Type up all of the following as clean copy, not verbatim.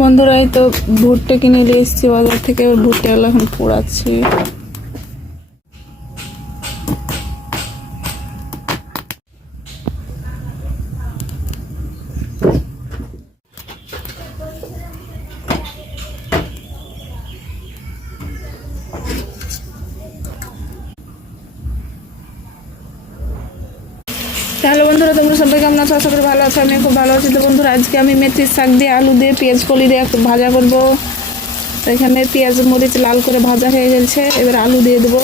বন্ধুরা এই তো ভুট্টা কিনে নিয়ে এসেছি বাজার থেকে, ভুট্টাগুলো এখন পোড়াচ্ছি। হ্যালো বন্ধুরা, তোমরা সবাই কেমন আছো? আশা করি ভালো আছো। আমি খুব ভালো আছি। তো বন্ধুরা, আজকে আমি মেথির শাক দিয়ে, আলু দিয়ে, পেঁয়াজ কলি দিয়ে একটু ভাজা করবো। তো এখানে পেঁয়াজ মরিচ লাল করে ভাজা হয়ে গেছে, এবার আলু দিয়ে দেবো।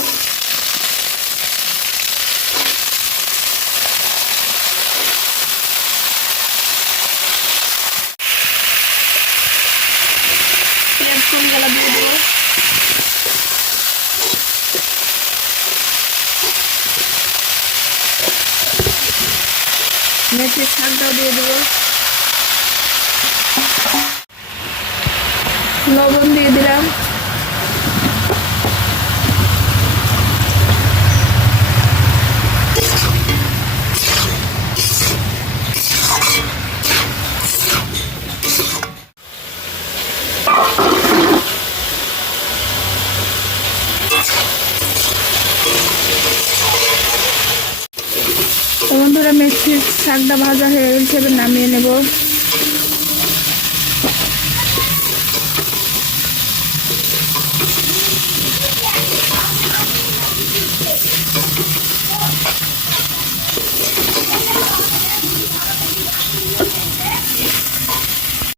পেঁয়াজ কলিগুলো দিয়ে দেবো। মেথির শাকটাও দিয়ে দেবো। লবণ দিয়ে দিলাম। বন্ধুরা, মেথির শাকটা ভাজা হয়ে গেছে, এবার নামিয়ে নেব।